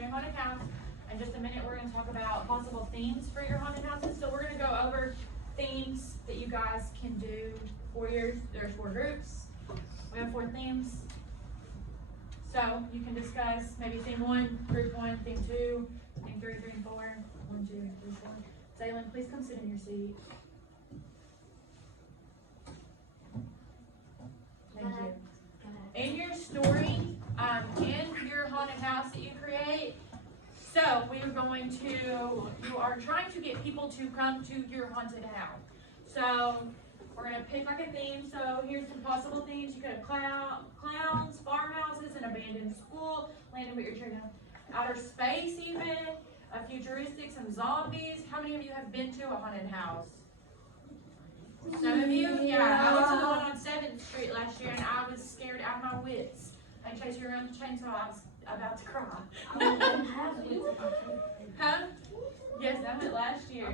your new haunted house. In just a minute, we're going to talk about possible themes for your haunted houses. So we're going to go over themes that you guys can do for yours. There's 4 groups. We have 4 themes. So you can discuss maybe theme 1, group 1, theme 2, theme 3, 3 and 4. 1, 2, 3, 4. Zaylin, please come sit in your seat. Thank you. In your story, in your haunted house that you create, so we are going to, you are trying to get people to come to your haunted house. So we're going to pick like a theme. So here's some possible themes. You could have clowns, farmhouses, an abandoned school, land of your children, outer space even, a futuristic, some zombies. How many of you have been to a haunted house? Some of you? Yeah. I went to the one on 7th Street last year and I was scared out of my wits. I chased you around the chainsaw. I was about to cry. Huh? Yes, I went last year.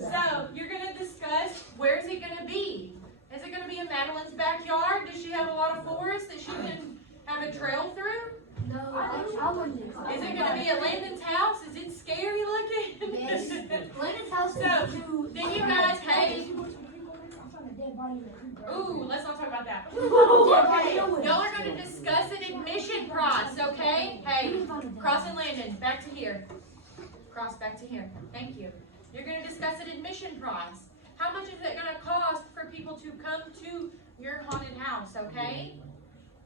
So, you're going to discuss, where is it going to be? Is it going to be in Madeline's backyard? Does she have a lot of forest that she can have a trail through? No, I wouldn't. Is it going to be at Landon's house? Is it scary looking? Yes. Landon's house is So, then you guys, hey. Ooh, let's not talk about that. Okay, y'all are going to discuss an admission price, okay? Hey, Cross and Landon, back to here. Cross, back to here. Thank you. You're going to discuss an admission price. How much is it going to cost for people to come to your haunted house, okay?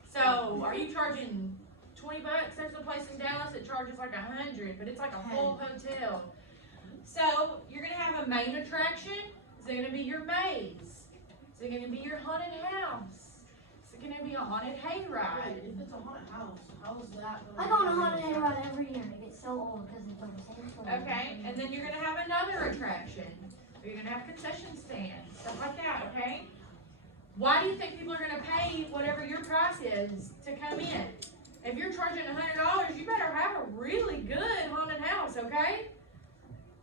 So, are you charging $20? There's a place in Dallas that charges like $100, but it's like a full hotel. So, you're going to have a main attraction. Is it going to be your maze? Is it going to be your haunted house? Is it going to be a haunted hayride? If it's a haunted house, how is that going to I go on a haunted hayride every year. It gets so old because it's on the same floor. Okay, and then you're going to have another attraction. You're going to have concession stands, stuff like that, okay? Why do you think people are going to pay whatever your price is to come in? If you're charging $100, you better have a really good haunted house, okay?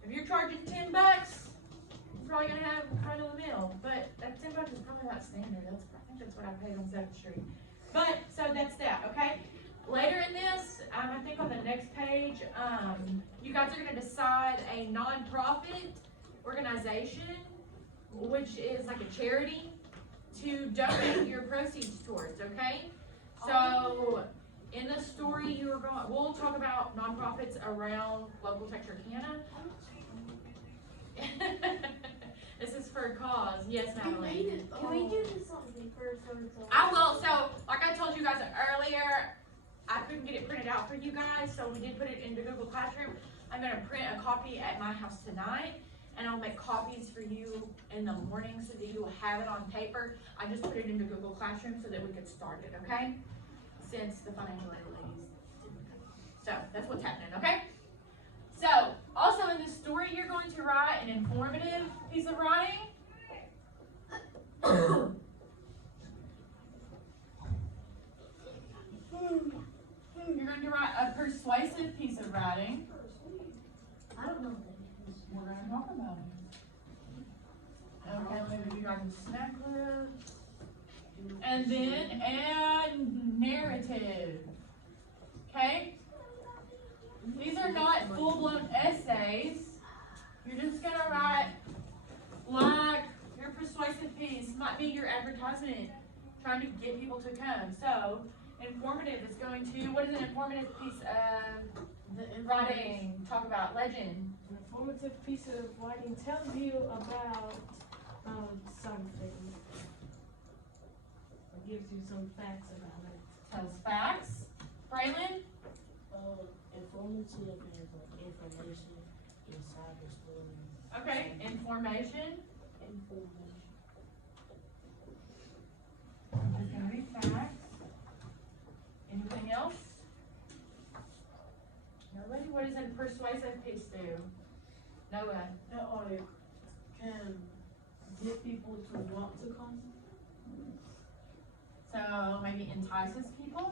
If you're charging $10, you're probably going to have front of the mill. But that $10 is probably not standard. I think that's what I paid on 7th Street. But, so that's that, okay? Later in this, I think on the next page, you guys are going to decide a nonprofit organization, which is like a charity, to donate your proceeds towards, okay? So, in the story, we'll talk about nonprofits around local Texarkana. This is for a cause. Yes, Madeline. Can we do this on paper? I will. So, like I told you guys earlier, I couldn't get it printed out for you guys, so we did put it into Google Classroom. I'm going to print a copy at my house tonight, and I'll make copies for you in the morning so that you will have it on paper. I just put it into Google Classroom so that we could start it, okay? Since the financial aid ladies didn't come. So, that's what's happening, okay? So, also in this story, you're going to write an informative piece of writing. You're going to write a persuasive piece of writing. I don't know what that is. We're going to talk about it. Okay, maybe you guys a snack list. And then a narrative. Okay? These are not full-blown essays. You're just going to write like your persuasive piece might be your advertisement trying to get people to come. So, informative is going to, what is an informative piece of writing? Talk about legend. An informative piece of writing tells you about something. It gives you some facts about it. Tells facts. Braylon? Informative is like information inside the story. Okay, information. Information. There's going to be facts. Anything else? Nobody? What does a persuasive piece do? Noah. It can get people to want to come. So maybe entices people.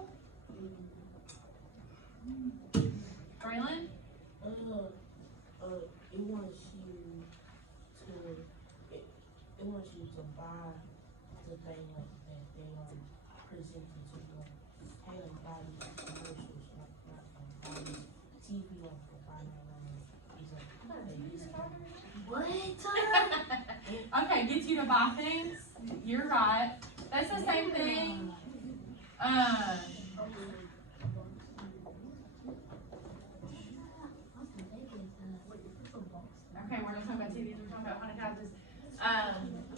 Braylon? It wants you to it wants you to buy the thing like that they presented to you. Hey, like buy these commercials, like buy these TV What? Okay, gets you to buy things. You're right. That's the same thing. Okay, we're not talking about TVs, we're talking about haunted houses.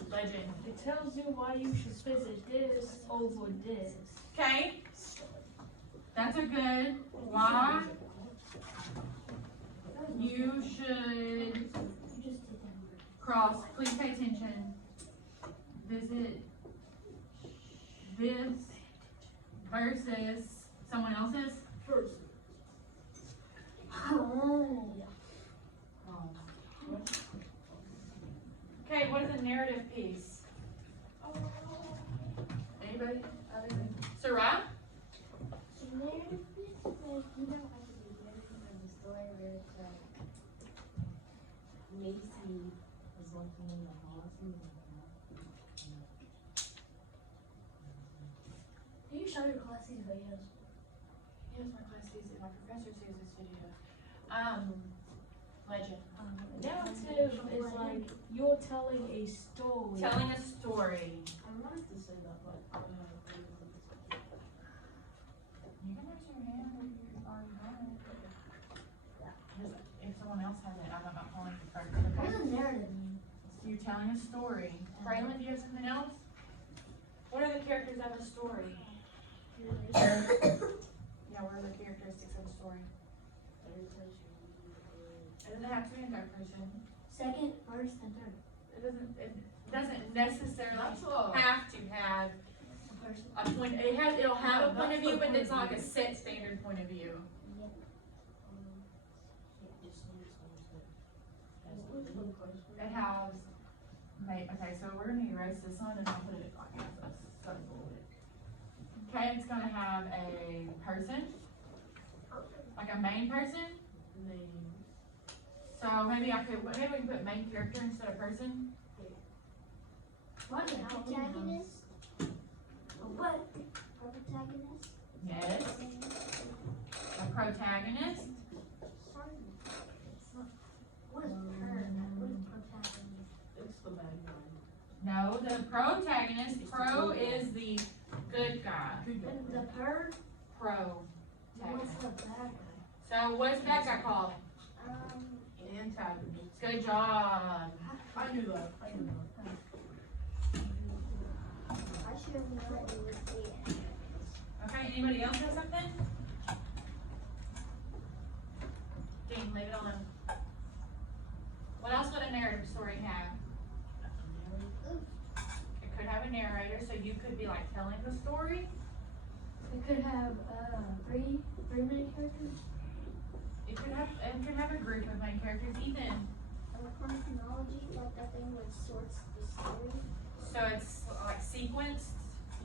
Legend. It tells you why you should visit this over this. Okay. That's a good why you should cross, please pay attention. Visit this versus someone else's. Okay, what is a narrative piece? Anybody? Sarah? Narrative is like, you know, I could be narrating of the story where it's like, Macy was working in the hospital. do you show your class these videos? Yes, my class sees it, my professor sees this video. Legend. Narrative is like you're telling a story. Telling a story. I wanted to say that, but You can raise your hand if you already have it. If someone else has it, I'm not calling you first. What Okay? does a narrative mean? You're telling a story. Braylon, do you have something else? What are the characters of a story? Yeah, what are the characteristics of a story? It doesn't have to be in third person. Second, first, and third. It doesn't necessarily That's all. have to have A person. a point. It'll have a point of view, but it's not like a set standard point of view. It has, okay, so we're gonna erase this one and I'll put it like this. Okay, it's gonna have a person, like a main person. So maybe we can put main character instead of person. What? A protagonist? A what? A protagonist? Yes. A protagonist. What is what is protagonist? It's the bad guy. No, the protagonist. Pro is the good guy. The per? Pro. What's the bad guy? So what's that guy called? Antagonist. Good job. I knew that. I knew that. I should have known it was the Okay, anybody else have something? Dean, leave it alone. What else would a narrative story have? It could have a narrator, so you could be like telling the story. It could have three main characters. It could have a group of main characters. Ethan. Chronology, like that thing which sorts the story. So it's like sequenced.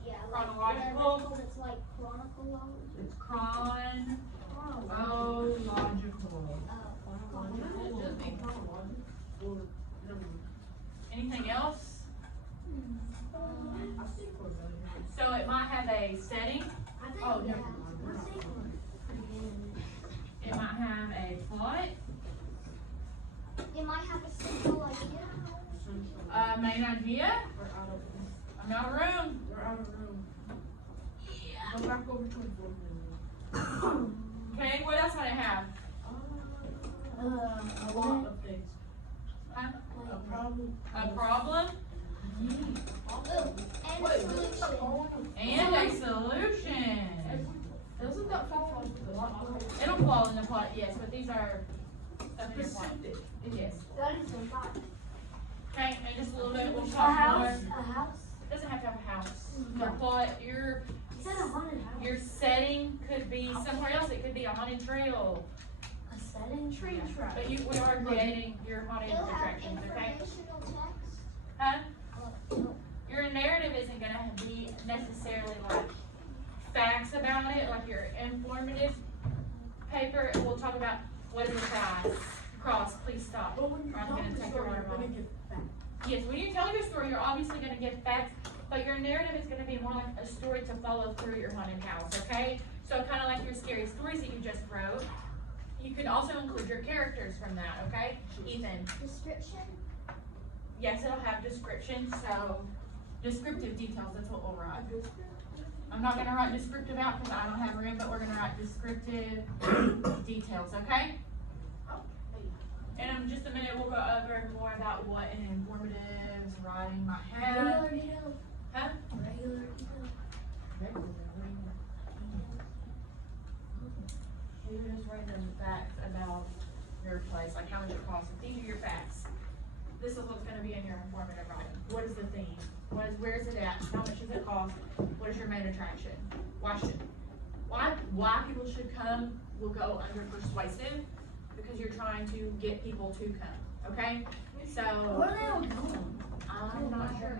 Yeah, Chronological. It's like chronicle. It's chronological. Anything else? So it might have a setting. I think, Oh, yeah. never I think It might have a plot. it might have a simple idea. Main idea. We're out of I'm out of room. We're out of room. Go back over to the board. Okay, what else might it have? A lot of things. Huh? A problem. A problem And a solution. and a solution. Doesn't that fall into the plot? It'll fall in the plot, yes, but these are stuff in your plot. Specific. Yes. That is a lot. Okay, and just a little bit, we'll A talk house. more. A house. It doesn't have to have a house. The plot, You said a haunted house. your setting could be somewhere else. It could be a haunted trail. A setting. Tree track. But we are creating your haunted It'll have attractions, okay? informational text. Huh? Your narrative isn't gonna be necessarily like facts about it, like your informative paper. We'll talk about what is a size. Cross, please stop. But when you I'm tell gonna the take story, your you're word gonna on. get back. Yes, when you tell your story, you're obviously gonna give facts, but your narrative is gonna be more like a story to follow through your haunted house, okay? So kind of like your scary stories that you just wrote. You can also include your characters from that, okay? Ethan, Description? yes, it'll have descriptions, so descriptive details, that's what we'll write. I'm not gonna write descriptive out because I don't have room, but we're gonna write descriptive details, okay? And in just a minute, we'll go over more about what an informative writing might have. Regular detail? Huh? Regular detail? These are just random facts about your place, like how much it costs. These are your facts. This is what's gonna be in your informative writing. What is the theme? Where is it at? How much does it cost? What is your main attraction? Why people should come will go under persuasive, because you're trying to get people to come, okay? So, Where are they all going? I'm not sure.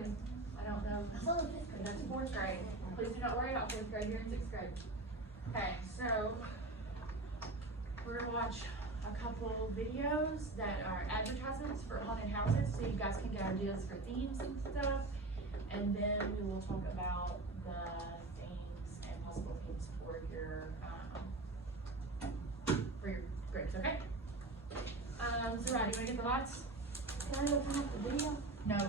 I don't know. I saw the fifth grade. That's fourth grade. Please do not worry about fourth grade, you're in sixth grade. Okay, so we're gonna watch a couple videos that are advertisements for haunted houses, so you guys can get ideas for themes and stuff. And then we will talk about the themes and possible themes for your grades, okay? So Rod, you wanna get the lights? Can I go turn off the video? No.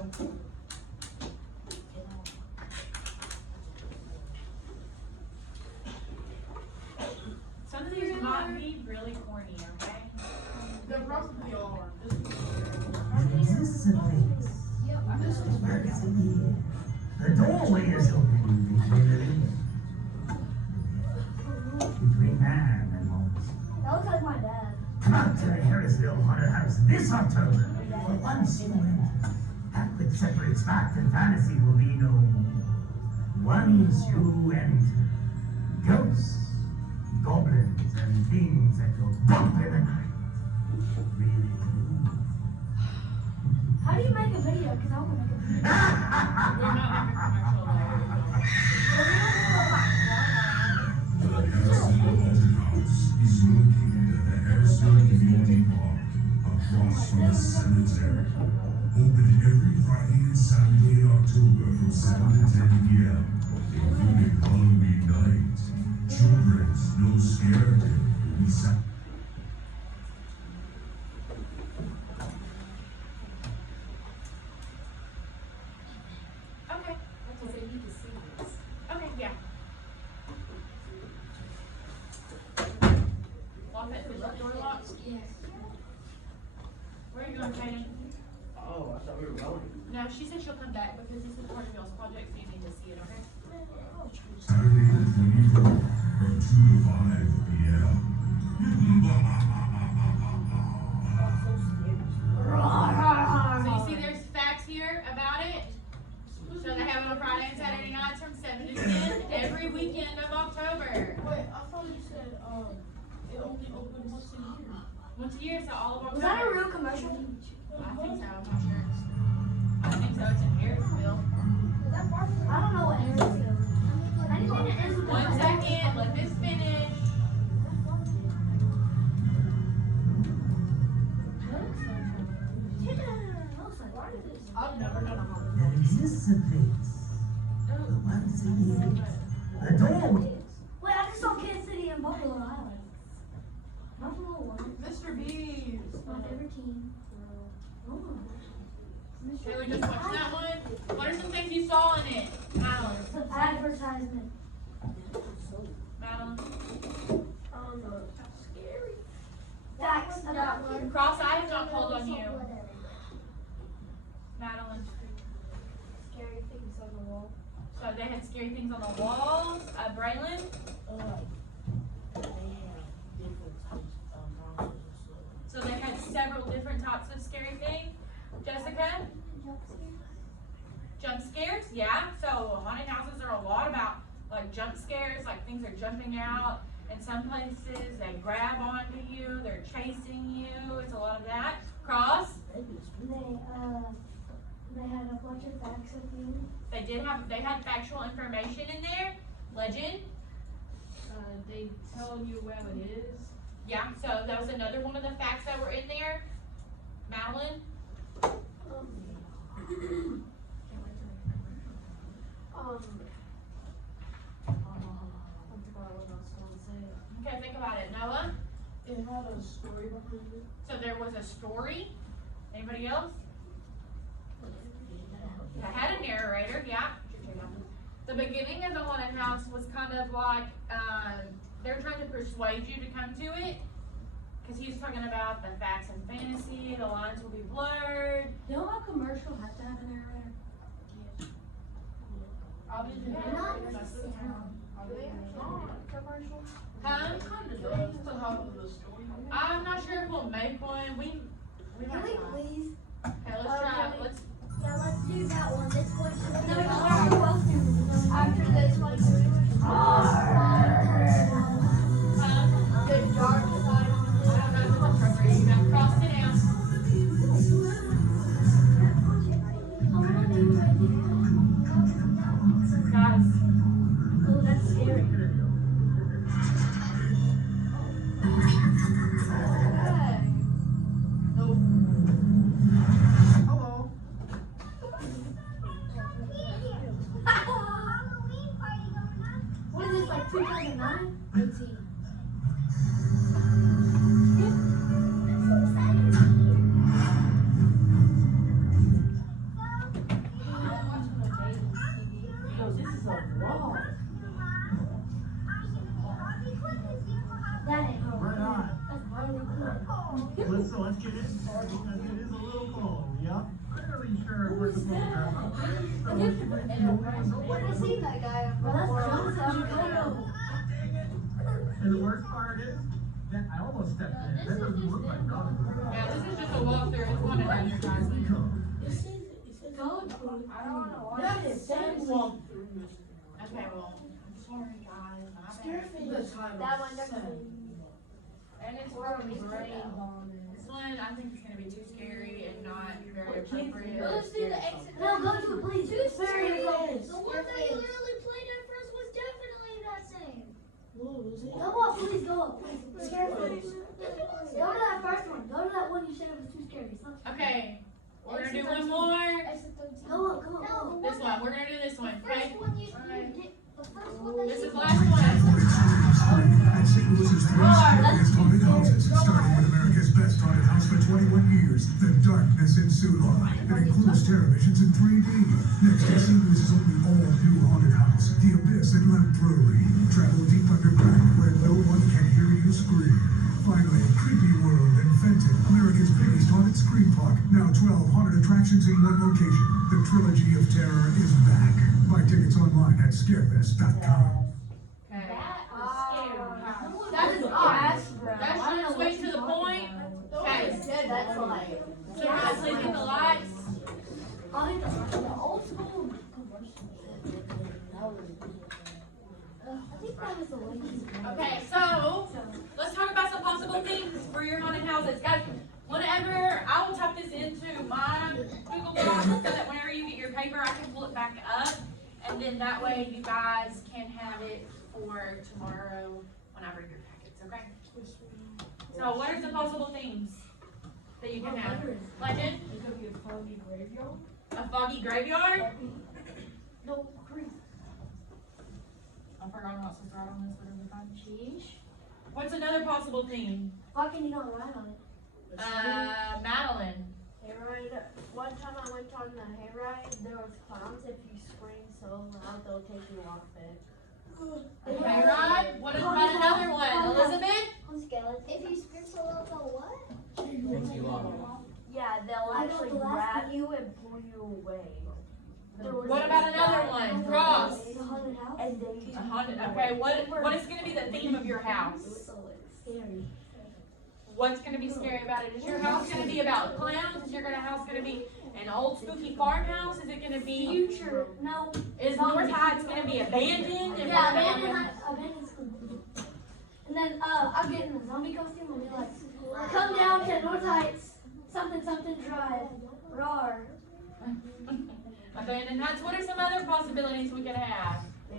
Some of these might be really corny, okay? They probably are. Is this a place? This is very Once a year, the doorway is open between man and monster. That looks like my dad. Come out to the Harrisville Haunted House this October. For once you enter, that which separates fact and fantasy will be no more. Once you enter, ghosts, goblins, and things that go bump in the night really do. How do you make a video? Because I want to make a video. We're not making commercial The Harrisville Haunted House is located at the Harrisville Community Park, across from the cemetery. Open every Friday and Saturday in October from 7 to 10 p.m., including Halloween night. Children's No Scare Day will be Saturday. Okay. So they need to see this. Okay, yeah. Lock that door locked? Yes. Where are you going, Kaden? Oh, I thought we were going. No, she said she'll come back because this is part of y'all's project, so you need to see it, okay? Saturday the 24th from 2 to 5 p.m. So you see there's facts here about it? So they have it on Friday and Saturday nights from 7 to 10 every weekend of October. Wait, I thought you said, it only opened once a year. Once a year, so all of October. Was that a real commercial? I think so, I'm not sure. I think so, it's in Harrisville. I don't know what Harrisville is. Anything that ends with One a- second, let this finish. Yeah, looks like what is this? I've never done a haunted There exists a place. For once a year, the doorway. Wait, I just saw Kid City and Buffalo Island. Buffalo One. Mr. B's. My favorite team. Oh. Taylor just watched that one. What are some things you saw in it? Madeline. Some advertisement. Madeline. Scary. Facts about one. Cross-eyed has not told on you. Madeline. Scary things on the wall. So they had scary things on the walls. Braylon. They have different types of monsters. So they had several different types of scary things. Jessica. Jump scares, yeah. So haunted houses are a lot about like jump scares, like things are jumping out. In some places they grab onto you, they're chasing you. It's a lot of that. Cross. They had a bunch of facts at the end. They had factual information in there. Legend. They tell you where it is. Yeah, so that was another one of the facts that were in there. Madeline. I forgot what I was gonna say. Okay, think about it. Noah. It had a So there was a story. Anybody else? It had a narrator, yeah. The beginning of the haunted house was kind of like, they're trying to persuade you to come to it. Because he was talking about the facts and fantasy, the lines will be blurred. Don't a commercial have to have a narrator? Obviously, Not I'm not sure if we'll make one. We Can might we not. please? Okay, let's try it. Let's. Yeah, let's do that one. This one. No, we're supposed to. After this one. Good dark side. I don't know what's appropriate. You gotta cross it out. Guys. Oh, that's scary. Hello. What is this, like 2009? 18. No, this is a wall. That ain't no. Right on. That's really good. Let's get it started because it is a little cold, yeah? Fairly sure it works well. I seen that guy before. And the worst part is that I almost stepped in. That doesn't look like dog. Yeah, this is just a walkthrough. It's one of advertising. Go. I don't know why. That is Walk through. Okay, well, I'm sorry guys. My bad. That one definitely. And it's probably great. This one I think is gonna be too scary and not very appropriate. Let's do the exit. No, go to it, please. It's very close. The one that you literally played at first was definitely that same. Go up, please, go up, please. Scareface. Go to that first one. Go to that one you said it was too scary. It's not scary. Okay, we're gonna do one more. Go up, go up, go up. This one, we're gonna do this one, okay? First one you did. The first one that This you is the last one. And St. Louis's three scariest haunted houses, starting with America's best haunted house for 21 years, The Darkness Ensued. It includes televisions in 3D. Next to St. Louis's only all-new haunted house, The Abyss at Lamp Brewery. Travel deep underground where no one can hear you scream. Finally, Creepy World in Fenton, America's biggest haunted scream park. Now 12 haunted attractions in one location. The trilogy of terror is back. Buy tickets online at scarefest.com. Okay. That is us, bro. That's just way to the point. Okay, That's like. so guys, please hit the lights. I'll hit the old school. I think that was the one. Okay, so let's talk about some possible things for your haunted houses. Guys, whenever I will type this into my Google Doc so that whenever you get your paper, I can pull it back up. And then that way you guys can have it for tomorrow when I bring your packets, okay? So what are some possible themes that you can have? Legend? It could be a foggy graveyard. A foggy graveyard? No, Chris. I forgot I'm not supposed to write on this, but it'll be fine. Sheesh. What's another possible theme? Why can you not write on it? Madeline. Hayride. One time I went on the hayride, there was clowns. If you scream so loud, they'll take you off it. Okay, Rod. What about another one? Elizabeth? If you scream so loud, they'll what? Thank you, Laura. Yeah, they'll I know actually the last grab you and pull you away. What about another one? Cross. The haunted house? And they A haunted. Okay, what is going to be the theme of your house? Scary. What's going to be scary about it? Is your house going to be about clowns? Is your house going to be an old spooky farmhouse? Is it going to be? Future. No. Is North Heights going to be abandoned? And Yeah, we're abandoned school. And then I'll get in a zombie costume and be like, come down to North Heights, something drive, roar. Abandoned Heights. What are some other possibilities we could have? It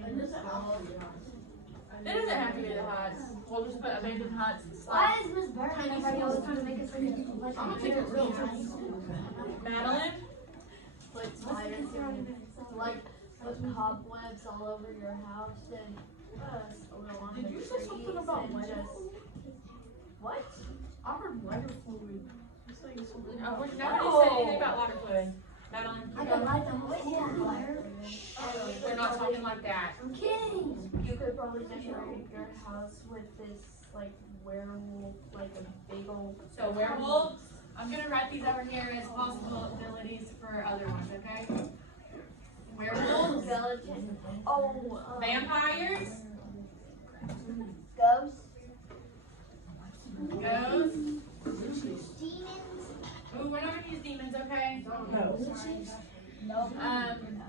doesn't have to be the Heights. We'll just put abandoned Heights. Why is Miss Barry and everybody always trying to make us think it's like I'm gonna take it real nice. Madeline? put spiders and like put cobwebs all over your house and go on Did the you say something trees about and weddings? just what? I heard lighter fluid. It's like something. Nobody said anything about water fluid. Madeline, I can light the whole school on fire. we're not talking like that. I'm kidding. You could probably decorate your house with this like werewolf, like a big old. So werewolves, I'm gonna write these over here as possibilities for other ones, okay? Werewolves, Skeleton. Oh. vampires, Ghosts. ghosts. Demons. Ooh, we're not gonna use demons, okay? No.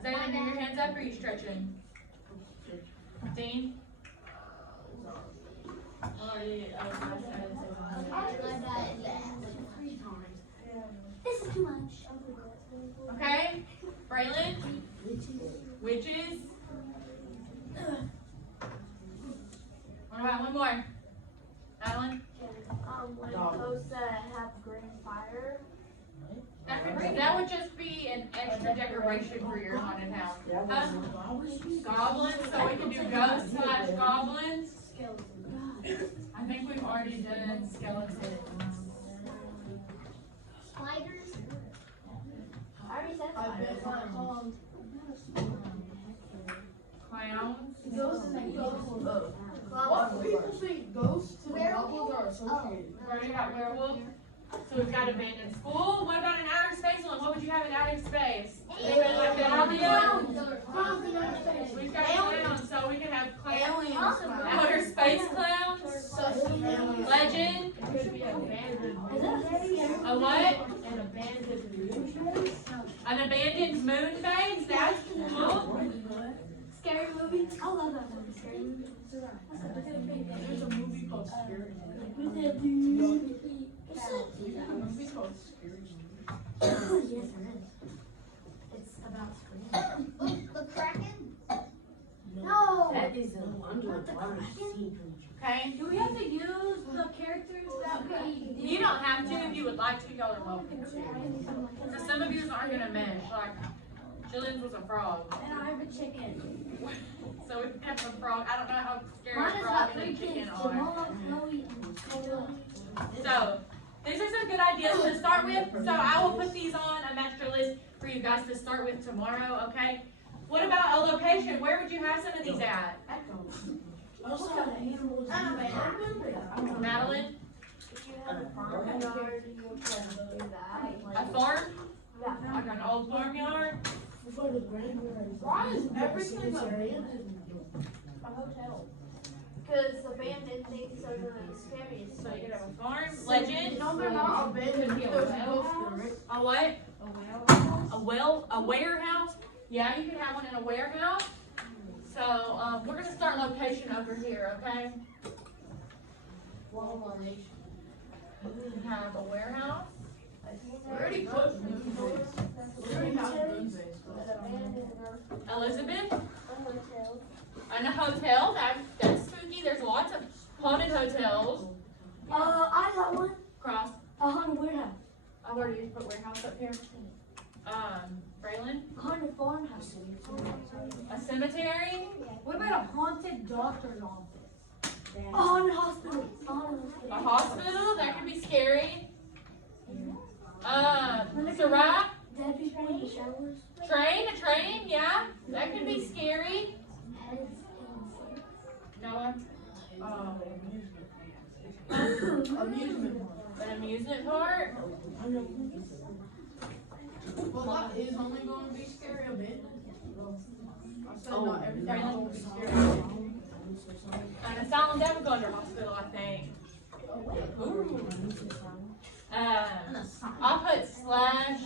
Zayden, are your hands up or are you stretching? Dean? This is too much. Okay, Braylon? Witches? What about one more? Madeline? Like those that have green fire. That would just be an extra decoration for your haunted house. Huh? Goblins, so we can do ghosts / goblins. I think we've already done skeletons. Spiders. I already said Clowns. Clowns. Ghosts and ghosts. What? People think ghosts and goblins are associated. We've already got werewolf. So we've got abandoned school. What about an outer space one? What would you have in outer space? Anybody like that idea? We've got clowns, so we can have clowns. Outer space clowns. Legend. It could be abandoned. A what? An abandoned moon. An abandoned moon base. That's cool. Scary movie. I love that movie. Scary movie. There's a movie called Scary. With that dude. There's a movie called Scary. Yes, it is. It's about screaming. the Kraken. No. That is an Not the underwater Kraken. sea creature. Okay. Do we have to use the characters that we did? You don't have to if you would like to. Y'all are welcome to. Because some of you aren't gonna mesh. Like Jillian's was a frog. And I have a chicken. So we have a frog. I don't know how scary Mine a has frog got and 3 a chicken kids. are. Jamal, Chloe, and Cole. So these are some good ideas to start with. So I will put these on a master list for you guys to start with tomorrow, okay? What about a location? Where would you have some of these at? Madeline? If you have a farmyard, you can do that. A farm? Like an old farmyard? Why is everything abandoned? A hotel. Because abandoned things are the scariest. So you could have a farm. Legend? No, they're not abandoned. There's ghosts in it. A what? A warehouse? Yeah, you can have one in a warehouse. So, we're gonna start location over here, okay? We can have a warehouse. We already put moon base. We already have moon base. Elizabeth? A hotel. And a hotel, that's spooky. There's lots of haunted hotels. I got one. Cross. A haunted warehouse. I've already put warehouse up here. Braylon? A haunted farmhouse. A cemetery? What about a haunted doctor's office? A haunted hospital. A haunted A hospital. hospital? That could be scary. Sarah? Dead people in the showers. A train, yeah. That could be scary. Heads in Noah? Amusement An amusement park? Well, that is only going to be scary abandoned. I said not everything will be scary abandoned. An asylum, that would go under hospital, I think. I'll put slash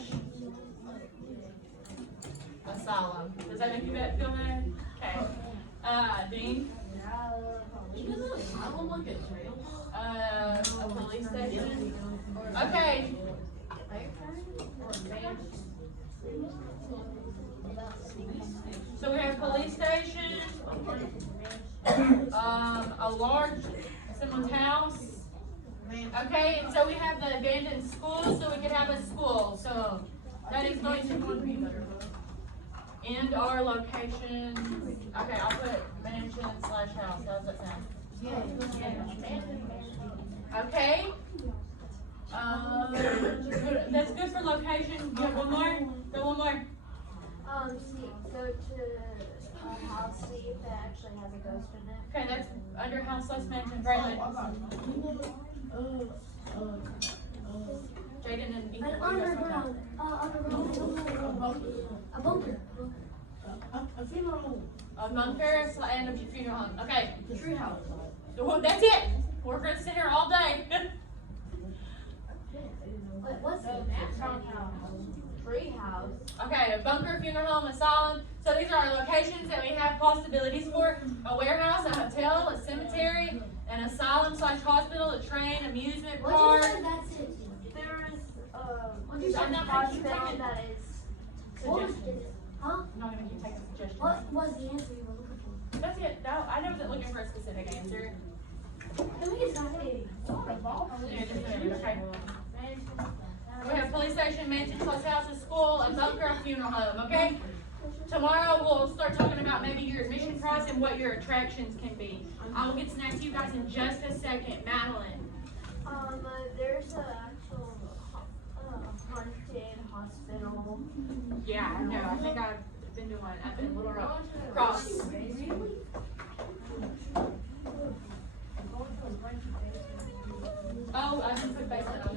asylum. Does that make you feel good? Okay. Dean? Isn't an asylum like a jail? A police station? Okay. So we have police station, a large, someone's house. Okay, and so we have the abandoned school, so we could have a school, so that is going to be and our location. Okay, I'll put mansion / house. How's that sound? Okay. That's good for location. Go one more. Go one more. See, go to a house, see if it actually has a ghost in it. Okay, that's under house less mentioned. Braylon, Jaden, and Ethan. An what do you guys want underground, a bunker. A funeral home. A bunker and a funeral home. Okay, Tree house. well, that's it. We're gonna sit here all day. Wait, what's it? Tree house. Okay, a bunker, funeral home, asylum. So these are our locations that we have possibilities for. A warehouse, a hotel, a cemetery, an asylum slash hospital, a train, amusement What'd park. you say that's it? There's What'd you say? I'm not gonna keep hospital taking that is What was suggestions. it? Huh? I'm not gonna keep taking suggestions. What was the answer you were looking for? That's it. No, I wasn't looking for a specific answer. I think it's not it. Yeah, just a minute, okay. We have police station, mansion, plus houses, school, a bunker, a funeral home, okay? Tomorrow we'll start talking about maybe your admission price and what your attractions can be. I will get to that to you guys in just a second. Madeline. There's an actual haunted hospital. Yeah, I know. I think I've been to one up in Little Rock. Cross. Oh, I didn't put basement on